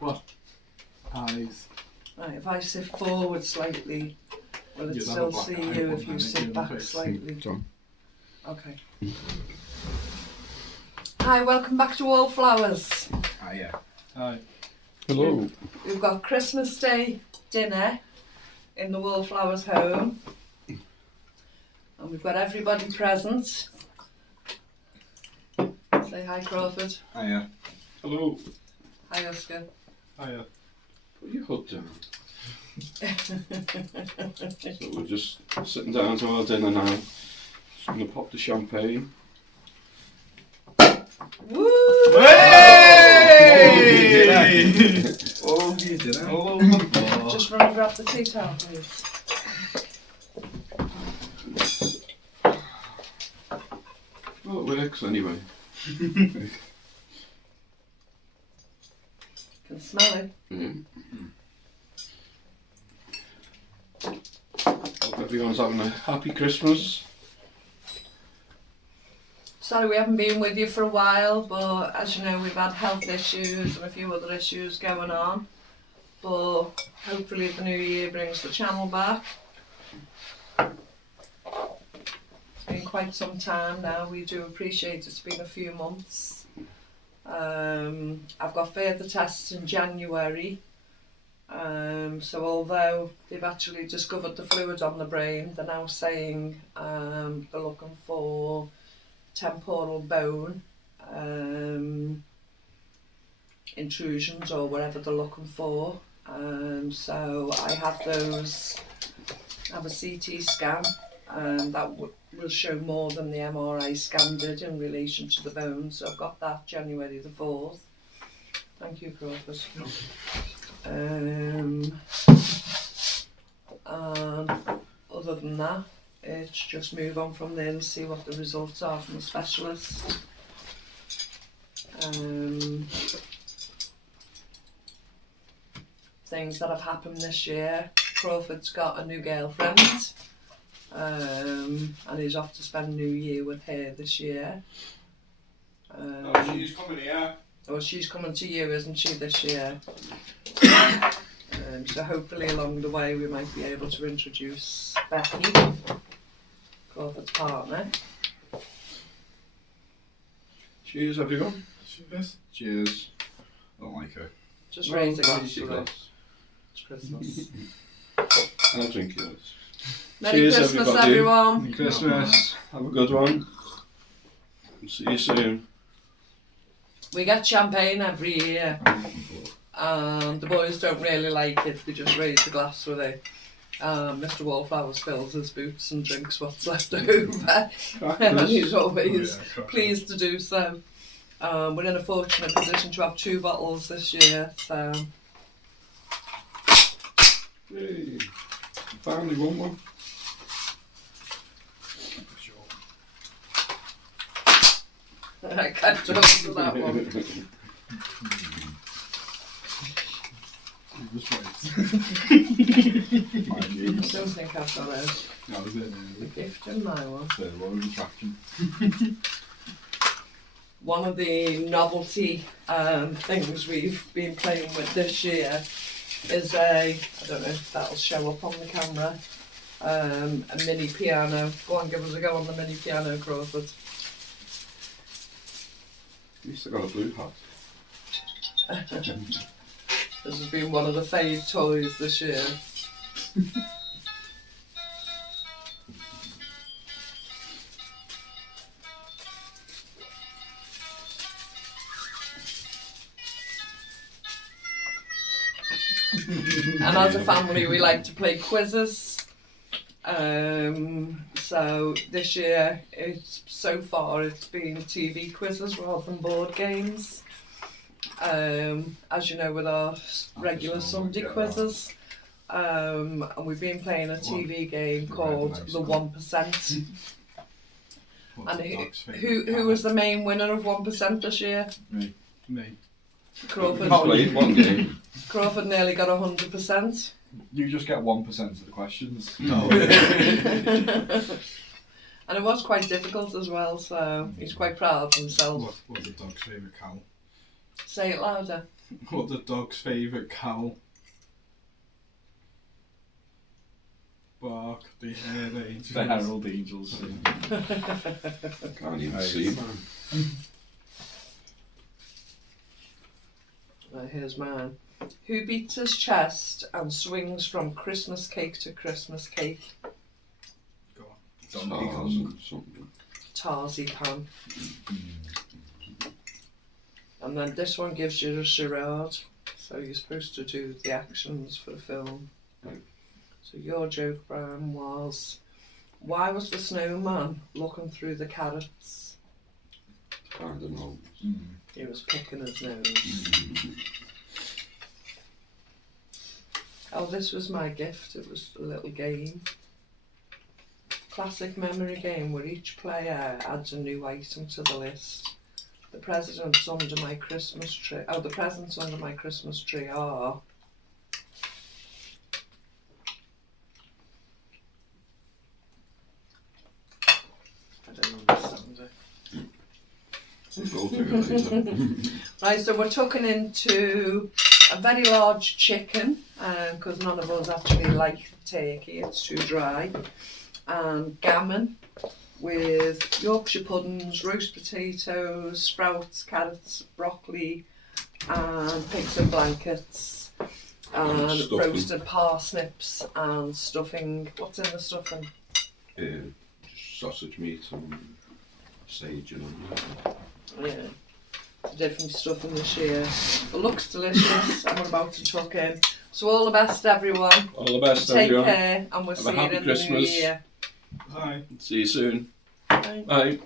What? Eyes. Right, if I sit forward slightly, will it still see you if you sit back slightly? Okay. Hi, welcome back to Wallflowers. Hiya. Hi. Hello. We've got Christmas Day dinner in the Wallflowers home. And we've got everybody present. Say hi, Crawford. Hiya. Hello. Hi, Oscar. Hiya. Put your hood down. So we're just sitting down to our dinner now. Just going to pop the champagne. Woo! Hey! Oh, you did it. All over the floor. Just run and grab the tea towel, please. Well, it works anyway. Can smell it. Hope everyone's having a happy Christmas. Sorry we haven't been with you for a while, but as you know we've had health issues and a few other issues going on. But hopefully the new year brings the channel back. It's been quite some time now, we do appreciate it's been a few months. I've got further tests in January. So although they've actually discovered the fluid on the brain, they're now saying they're looking for temporal bone intrusions or whatever they're looking for. So I have a CT scan that will show more than the MRI scan did in relation to the bone. So I've got that January the 4th. Thank you, Crawford. And other than that, it's just move on from there and see what the results are from the specialist. Things that have happened this year. Crawford's got a new girlfriend, and he's off to spend New Year with her this year. She's coming here. Well, she's coming to you, isn't she, this year? So hopefully along the way we might be able to introduce Becky, Crawford's partner. Cheers, everyone. Cheers. Cheers. I don't like her. Just raise a glass Raise your for her. glass. It's Christmas. I'll drink yours. Merry Cheers, Christmas, everybody. everyone. Merry Christmas. Have a good one. See you soon. We get champagne every year. The boys don't really like it, they just raise the glass with it. Mr. Wallflowers fills his boots and drinks what's left over. And he's always pleased to do so. We're in a fortunate position to have 2 bottles this year, so... Yay. Finally won one. I catch up to that one. It was right. I don't think I've got it. That was it. The gift in my one. So, what was the attraction? One of the novelty things we've been playing with this year is I don't know if that'll show up on the camera, a mini piano. Go on, give us a go on the mini piano, Crawford. At least I got a blue hat. This has been one of the fave toys this year. And as a family we like to play quizzes. So this year so far it's been TV quizzes rather than board games. As you know, with our regular Sunday quizzes, and we've been playing a TV game called The 1%. And who was the main winner of 1% this year? Me. Crawford. Played one game. Crawford nearly got 100%. You just get 1% of the questions. No. And it was quite difficult as well, so he's quite proud of himself. What's the dog's favourite cow? Say it louder. What the dog's favourite cow? Bark, the Herald Angels. The Herald Angels. Can't even Right. see, man. Right, here's mine. Who beats his chest and swings from Christmas cake to Christmas cake? Go on. Donkey Kong. Tarzan, something. Tarzipan. And then this one gives you a charade. So you're supposed to do the actions for the film. Right. So your joke, Brian, was, why was the snowman looking through the carrots? I don't know. He was picking his nose. Oh, this was my gift. It was a little game. Classic memory game where each player adds a new item to the list. The presents under my Christmas tree. Oh, the presents under my Christmas tree are. I don't understand it. Go through it later. Right, so we're tucking into a very large chicken, because none of us actually like turkey, it's too dry, and gammon with Yorkshire puddings, roast potatoes, sprouts, carrots, broccoli, and pigs in blankets, and Stuffing. roasted parsnips and stuffing. What's in the stuffing? Just sausage meat and sage and onion. Yeah, different stuffing this year. It looks delicious, and we're about to tuck in. So all the best, everyone. All the best, Take everyone. care, and we'll Have a see you happy in the new Christmas. year. Hi. See you soon. Bye. Bye.